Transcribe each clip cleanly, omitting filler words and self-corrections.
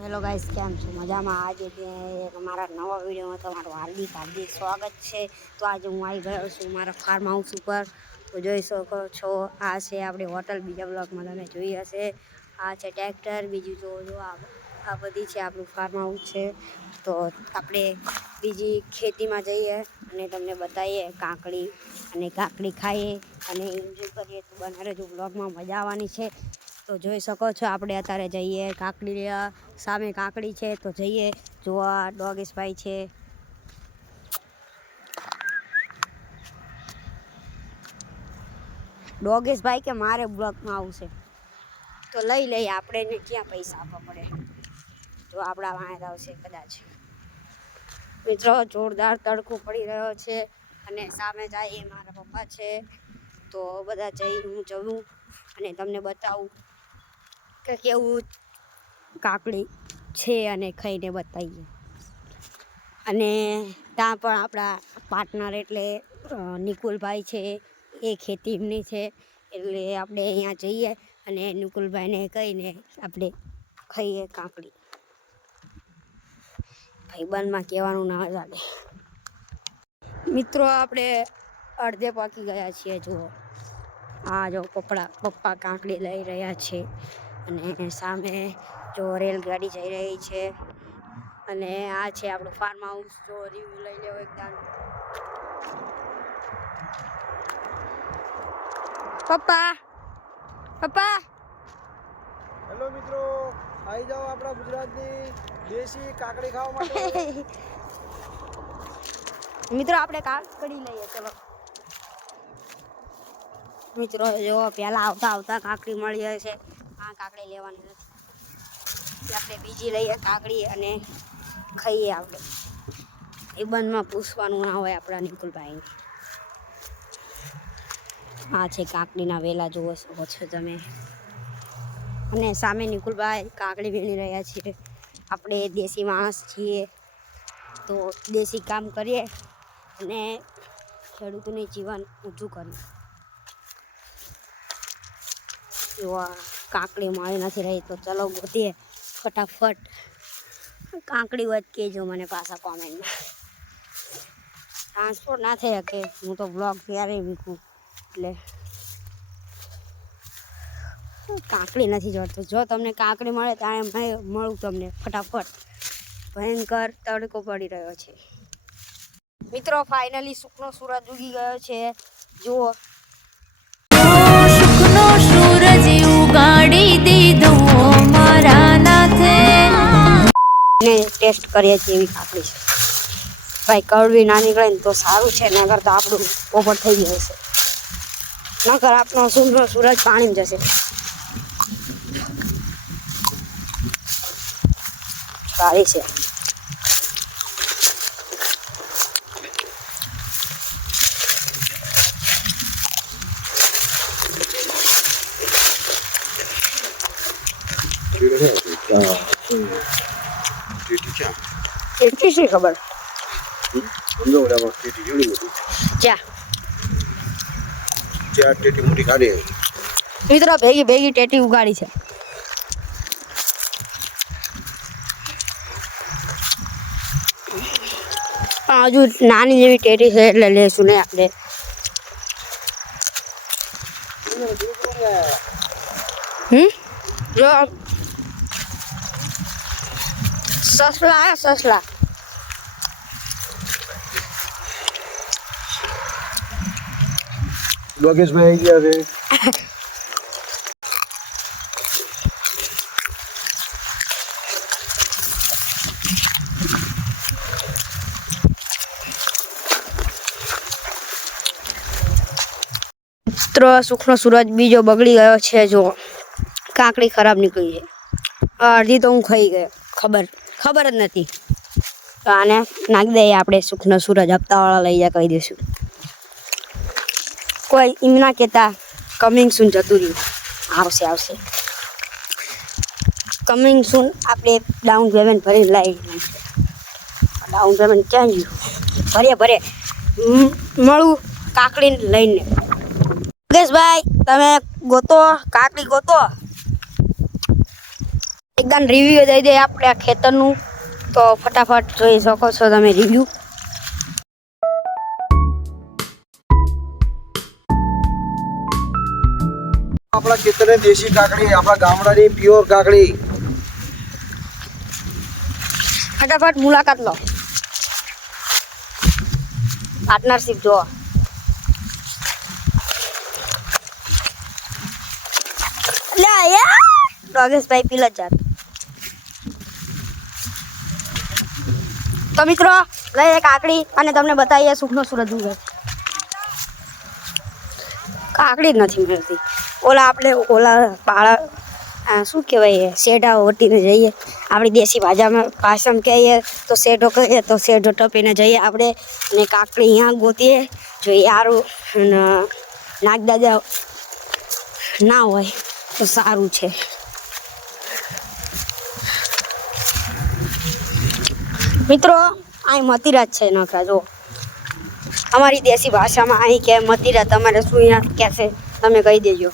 Hello guys, કેમ છો? મજામાં? આજે મારા નવા વિડીયોમાં તમારું હાર્દિક સ્વાગત છે. તો આજે હું આવી ગયો છું મારા ફાર્મ હાઉસ ઉપર. તો જોઈ શકો છો, આ છે આપણી હોટલ. બીજા બ્લોગમાં તમે જોઈ હશે. આ છે ટ્રેક્ટર. બીજું જો આ બધી છે આપણું ફાર્મ હાઉસ છે. તો આપણે બીજી ખેતીમાં જઈએ અને તમને બતાવીએ કાકડી, અને કાકડી ખાઈએ અને એન્જોય કરીએ. તો બનારે જો બ્લોગમાં મજા આવવાની છે. તો જોઈ શકો છો, આપણે અત્યારે જઈએ કાકડી લેવા. સામે કાકડી છે તો જઈએ જોવા. ડોગેશભાઈ છે. ડોગેશભાઈ કે મારે બ્લોકમાં આવશે તો લઈ લઈએ. આપણે એને ક્યાં પૈસા આપવા પડે, જો આપણા વાંહે આવશે કદાચ. મિત્રો, જોરદાર તડકો પડી રહ્યો છે અને સામે જાય મારા પપ્પા છે. તો બધા જઈ હું જવું અને તમને બતાવું કે કેવું કાકડી છે અને ખાઈને બતાવીએ. અને ત્યાં પણ આપણા પાર્ટનર એટલે નિકુલભાઈ છે, એ ખેતી એમની છે. એટલે આપણે અહીંયા જઈએ અને નિકુલભાઈને કહીને આપણે ખાઈએ કાકડી. ભાઈબંધમાં કહેવાનું ના ચાલે. મિત્રો, આપણે અડધે પાકી ગયા છીએ. જુઓ, આ જો પપ્પા કાકડી લઈ રહ્યા છે અને સામે જો રેલગાડી જઈ રહી છે. અને આ છે આપણું ફાર્મ હાઉસ. જો રિવ્યુ લઈ લેવો એકદમ. પપ્પા હેલો મિત્રો, આવી જાઓ આપણા ગુજરાતની દેશી કાકડી ખાવા માટે. મિત્રો, આપણે કાકડી લઈએ. ચલો મિત્રો, જો પહેલા આવતા કાકડી મળી જાય છે. આ કાકડી લેવાની નથી. આપણે બીજી લઈએ કાકડી અને ખાઈએ. આપણે એ બંધમાં પૂછવાનું ના હોય આપણા નિકુલભાઈને. આ છે કાકડીના વેલા, જોવો શકો છો તમે. અને સામે નિકુલભાઈ કાકડી વીણી રહ્યા છીએ. આપણે દેશી માણસ છીએ તો દેશી કામ કરીએ અને ખેડૂતોનું જીવન ઊંચું કરીએ. જોવા કાકડી મળી નથી રહી તો ચલો ગોતીએ ફટાફટ. કાકડી વધ કહેજો મને પાછા કોમેન્ટમાં. ટ્રાન્સપોર્ટ ના થઈ શકે. હું તો બ્લોગ ત્યારે વીકું એટલે કાકડી નથી જોડતો. જો તમને કાકડી મળે ત્યારે મળું તમને ફટાફટ. ભયંકર તડકો પડી રહ્યો છે. મિત્રો, ફાઇનલી સુખનો સૂરજ ઉગી ગયો છે. જુઓ, સુખનો સૂરજ ઉગાડી દીધો મારા નાથે. ને ટેસ્ટ કરીએ છીએ એવી કાકડી છે. ભાઈ, કડવી ના નીકળે ને તો સારું છે, નગર તો આપણું પોપટ થઈ જાય છે. નકર આપણો સુખનો સૂરજ પાણીમાં જશે. સારી છે. એટલી શી ખબર મોટી કાઢી. મિત્રો, ભેગી ટેટી ઉગાડી છે. પણ હજુ નાની જેવી ટેટી છે એટલે લેશું નહીં આપણે. જો સસલા ડોગેશભાઈ આવી ગયા છે. સુખનો સૂરજ બીજો બગડી ગયો છે. જો કાકડી ખરાબ નીકળી છે. અડધી તો હું ખાઈ ગયો. ખબર જ નથી. તો આને નાખી દઈએ આપણે. સુખનો સૂરજ હપ્તાવાળા લઈ જાય કહી દઈશું. કોઈ એમ ના કહેતા કમિંગ સૂન જતું રહ્યું. આવશે કમિંગ સૂન. આપણે ડાઉન પેમેન્ટ ભરીને લાવી. ડાઉન પેમેન્ટ ક્યાં ગયું? ભરે મળું કાકડી લઈને. યોગેશભાઈ, તમે કાકડી ગોતો. એકદમ રિવ્યુ દઈ દઈએ આપણે આ ખેતરનું, તો ફટાફટ જોઈ શકો છો તમે રિવ્યુ. આપણા ખેતરની દેશી કાકડી, આપણા ગામડાની પ્યોર કાકડી. ફટાફટ મુલાકાત લો. પાર્ટનરશિપ જો ડોગેશભાઈ પીલા જાત. તો મિત્રો લઈએ કાકડી અને તમને બતાવીએ સુખનો સુરજ ઉગે. કાકડી જ નથી મળતી. આપણે પાળા શું કહેવાય શેઢા વટીને જઈએ, આપણી દેશી ભાષામાં કહીએ તો શેઢો કહીએ, તો શેઢો ટપીને જઈએ આપણે અને કાકડી અહીંયા ગોતીએ. જો યારું નાગદાદા ના હોય તો સારું છે. મિત્રો અહીં મતીરા જ છે નખરા. જો અમારી દેશી ભાષામાં અહીં કે મતીરા, તમારે શું અહીંયા કહેશે તમે કહી દેજો.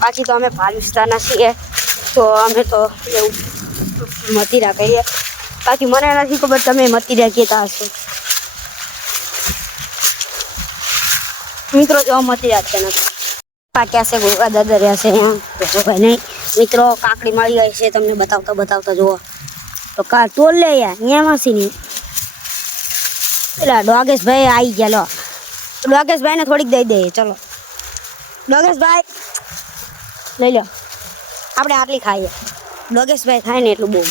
બાકી તો અમે ભાલ વિસ્તારના છીએ, તો અમે તો એવું મતીરા કહીએ. બાકી મને નથી ખબર તમે મતીરા કહેતા હશો. મિત્રો જો મતીરા છે નખરા. ક્યાં છે ગોગા દાદા રહ્યા છે અહીંયા તો ભાઈ નહીં. મિત્રો કાકડી મળી ગઈ છે, તમને બતાવતા જુઓ. તો તોલ લે યાર, અહીંયામાંથી નહીં. પેલા ડોગેશભાઈ આવી ગયા. લો ડોગેશભાઈને થોડીક દઈ દઈએ. ચલો ડોગેશભાઈ લઈ લો. આપણે આટલી ખાઈએ, ડોગેશભાઈ થાય ને એટલું બહુ.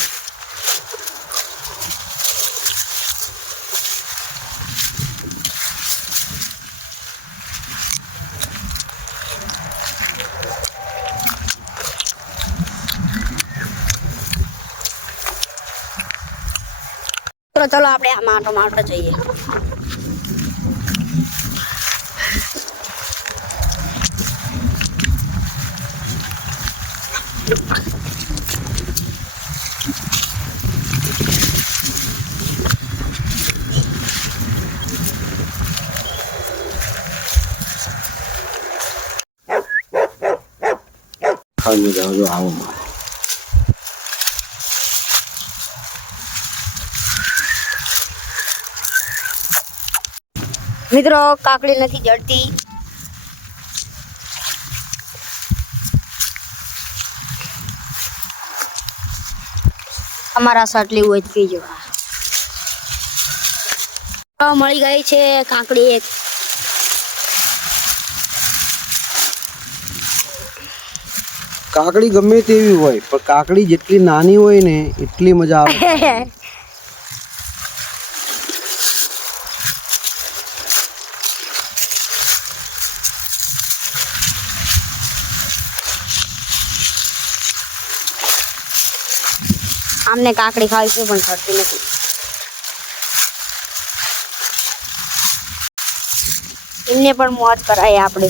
ચલો આપણે આ માટો જઈએ. મિત્રો કાકડી નથી જડતી. અમારા સાટલી હોય તો કીજો. મળી ગઈ છે કાકડી એક. કાકડી ગમે તેવી હોય, પણ કાકડી જેટલી નાની હોય ને એટલી મજા આવે. આમને કાકડી ખાવી છે પણ થતી નથી. એમને પણ મોજ કરાય આપણે.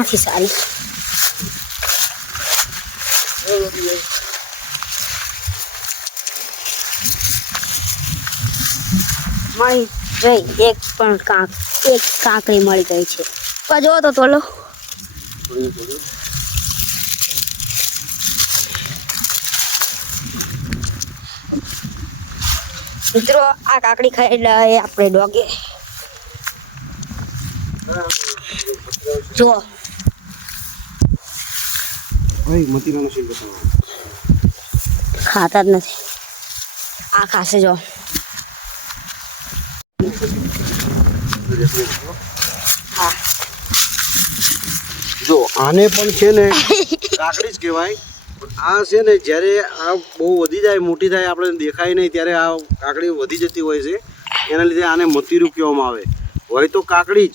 નથી સારી. મળી ગઈ એક કાકડી મળી ગઈ છે. જો તો તોલો. મિત્રો આ કાકડી ખાઈ એટલે આપણે ડોગે જો ખાતા જ નથી. આ ખાશે જો. જો આને પણ છે ને કાકડી જ કહેવાય, પણ આ છે ને જ્યારે આ બહુ વધી જાય, મોટી થાય, આપણે દેખાય નહીં ત્યારે આ કાકડી વધી જતી હોય છે. એના લીધે આને મતીરું કહેવામાં આવે. હોય તો કાકડી જ,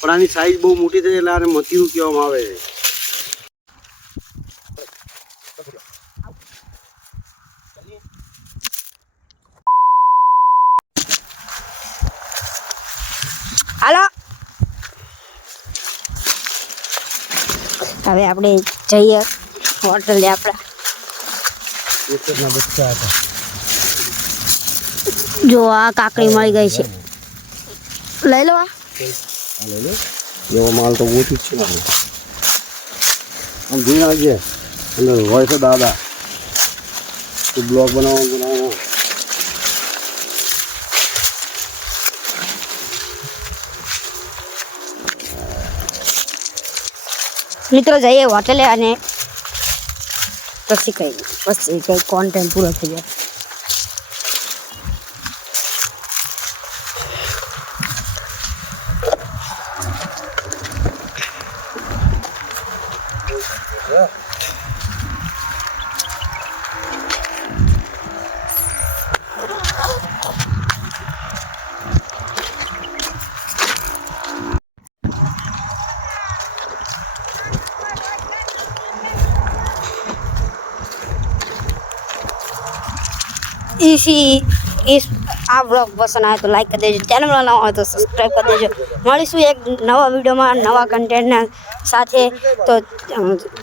પણ આની સાઈઝ બહુ મોટી થાય એટલે આને મતીરું કહેવામાં આવે છે. હાલો હવે આપણે જઈએ હોટલ આપણા એકના બચ્ચા હતા. જો આ કાકડી મળી ગઈ છે, લઈ લો. હાલો લે એવો માલ તો ઓછું જ છે ને આમ જોઈ નાખજે અંદર હોય છે દાદા તું બ્લોગ બનાવો મિત્રો જઈએ હોટલે અને પછી કઈ કોન્ટેન્ટ પૂરો થઈ જાય. इस આ બ્લોગ પસંદ આવે તો લાઈક કરી દેજો, ચેનલમાં નવા હોય તો સબસ્ક્રાઈબ કરી દેજો. મળીશું એક નવા વિડીયોમાં નવા કન્ટેન્ટના સાથે. તો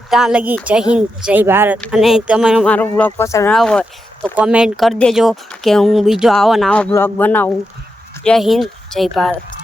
ત્યાં લગી જય હિન્દ જય ભારત. અને તમે મારો બ્લોગ પસંદ આવ્યો હોય તો કોમેન્ટ કરી દેજો કે હું બીજો આવો ને આવો બ્લોગ બનાવું. જય હિન્દ જય ભારત.